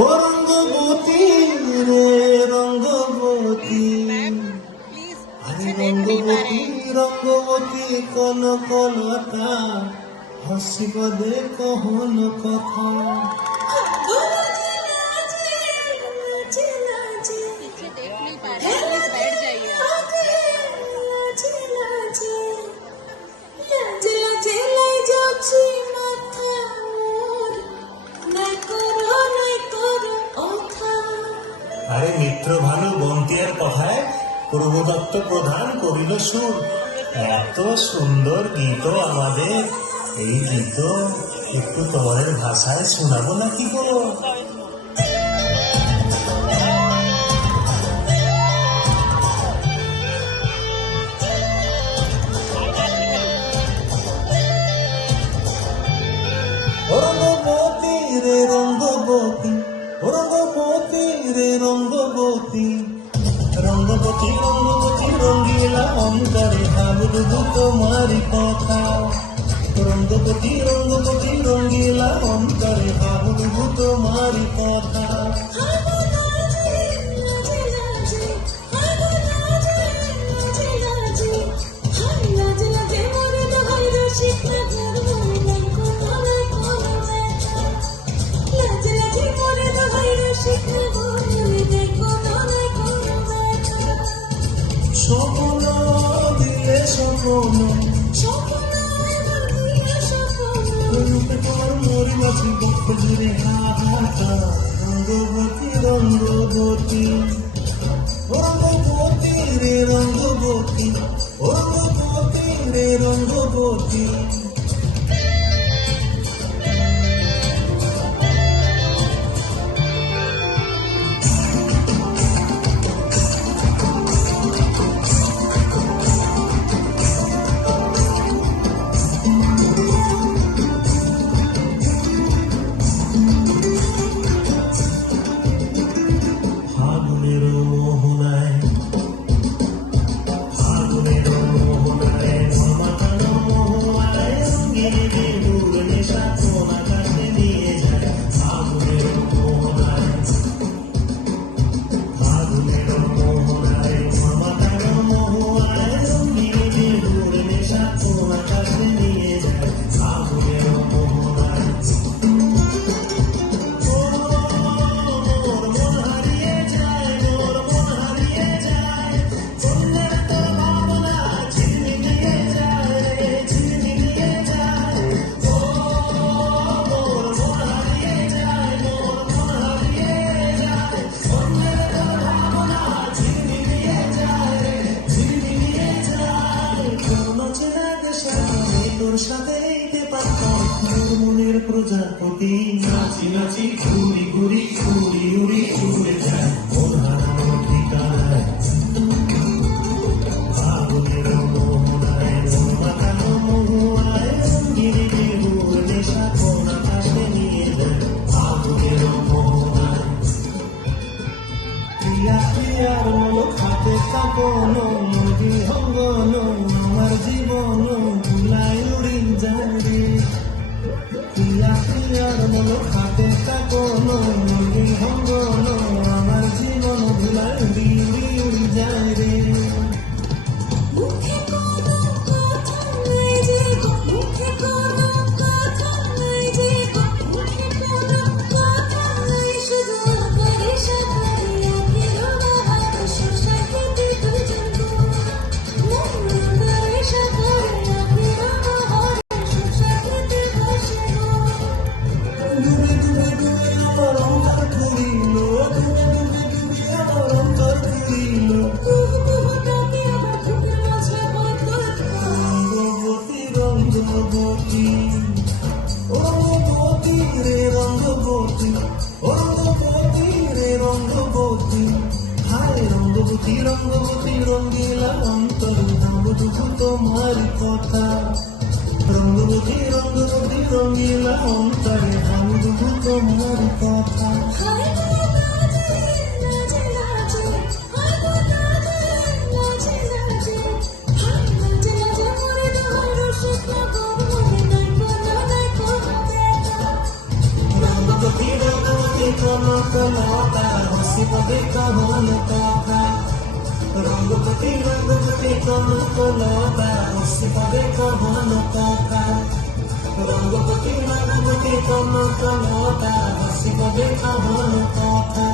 ও রঙ্গবতী রে রঙ্গবতী, আরে রঙ্গবতী রঙ্গবতী কনকলতা, হসিব দে কহন কথা। আরে মিত্র ভালো বন্তিয়ার কথায় প্রভুদত্ত প্রধান করিল সুর। এত সুন্দর গীত আমাদের, এই গীত একটু তোমাদের ভাষায় শোনাবো না কি বলো? রঙ্গবতী রে রঙ্গবতী, রঙ্গবতী রে রঙ্গবতী, রঙ্গবতী রঙ্গবতী রঙ্গিলা অন্তরে ভাবলু তোমারি কথা। রঙ্গবতী রঙ্গবতী রঙ্গিলা অন্তরে ভাবলু তোমারি কথা। স্বপ্ন দিলে স্বপ্ন, মরি বাছি বক্ষ জুড়ে হাহাকার। রঙ্গবতী রঙ্গবতী, রঙ্গবতী রে রঙ্গবতী, রঙ্গবতী রে রঙ্গবতী। তোর সাথে মনের প্রজাপতি, নাচি নাচি ঘুরি ঘুরি ঘুরি উড়ি উড়ে যায় মন হারানোর ঠিকানায়। ফাগুনের মোহনায় মন মাতানো মহুয়ায়, রঙিনী বেহুর নেশা কোন আকাশে নিয়ে যায়। ফাগুনের মোহনায় প্রিয়া প্রিয়ার মলো খাতে কাপন, নদী হঙ্গন আমার জীবন ভুলাই উড়ি যায় রে। প্রিয়া প্রিয়ার মলো খাতে কাপন, নদী হঙ্গন আমার জীবন ভুলাই উড়ি উড়ি যায় রে। রঙ্গবতী রঙ্গবতী রে রঙ্গবতী, রঙ্গবতী রে রঙ্গবতী, হায় রঙ্গবতী রঙ্গবতী রঙ্গিলা অন্তরে ভাবলু তোমারি কথা। রঙ্গবতী রঙ্গবতী রঙ্গিলা অন্তরে ভাবলু তোমারি কথা। Come কনকলতা হসি পদে কহন কথা রঙ্গপতি কনকলতা হসি পদে কহন কথা রঙ্গপতি কনকলতা হসি পদে কহন কথা